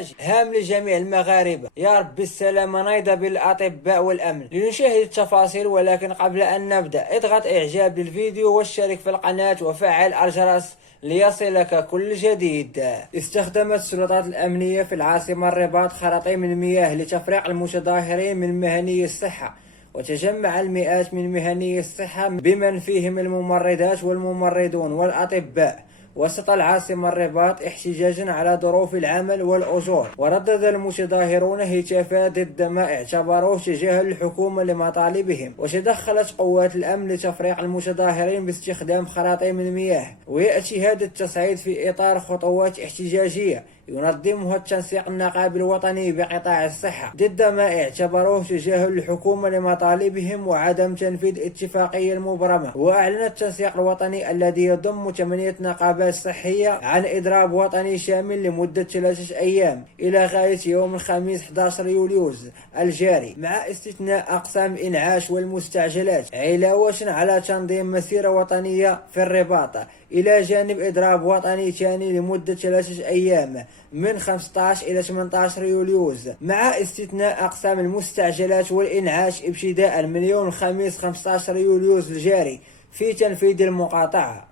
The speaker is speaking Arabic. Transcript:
إنتاج هام لجميع المغاربة. يا رب السلامة نايضة بالأطباء والأمن. لنشاهد التفاصيل، ولكن قبل أن نبدأ اضغط إعجاب للفيديو واشترك في القناة وفعل الجرس ليصلك كل جديد. استخدمت السلطات الأمنية في العاصمة الرباط خراطيم المياه لتفريق المتظاهرين من مهني الصحة، وتجمع المئات من مهني الصحة بمن فيهم الممرضات والممرضون والأطباء وسط العاصمة الرباط احتجاجا على ظروف العمل والأجور. وردد المتظاهرون هتافات ضد ما اعتبروه تجاهل الحكومة لمطالبهم، وتدخلت قوات الأمن لتفريق المتظاهرين باستخدام خراطيم المياه. ويأتي هذا التصعيد في إطار خطوات احتجاجية ينظمها التنسيق النقابي الوطني بقطاع الصحة ضد ما اعتبروه تجاهل الحكومة لمطالبهم وعدم تنفيذ الاتفاقية المبرمة. وأعلن التنسيق الوطني الذي يضم 8 نقابات صحية عن إضراب وطني شامل لمدة 3 أيام إلى غاية يوم الخميس 11 يوليوز الجاري، مع استثناء أقسام الإنعاش والمستعجلات، علاوة على تنظيم مسيرة وطنية في الرباط، إلى جانب إضراب وطني ثاني لمدة 3 أيام من 15 إلى 18 يوليوز، مع استثناء أقسام المستعجلات والإنعاش ابتداء من يوم الخميس 15 يوليوز الجاري في تنفيذ المقاطعة.